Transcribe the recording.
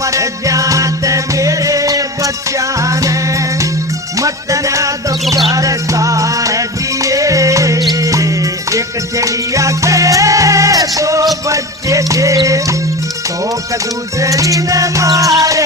मर जाते मेरे बच्चा ने मतना दुख बरसार दिए। एक चिड़िया के दो बच्चे थे तो दूसरी ने मारे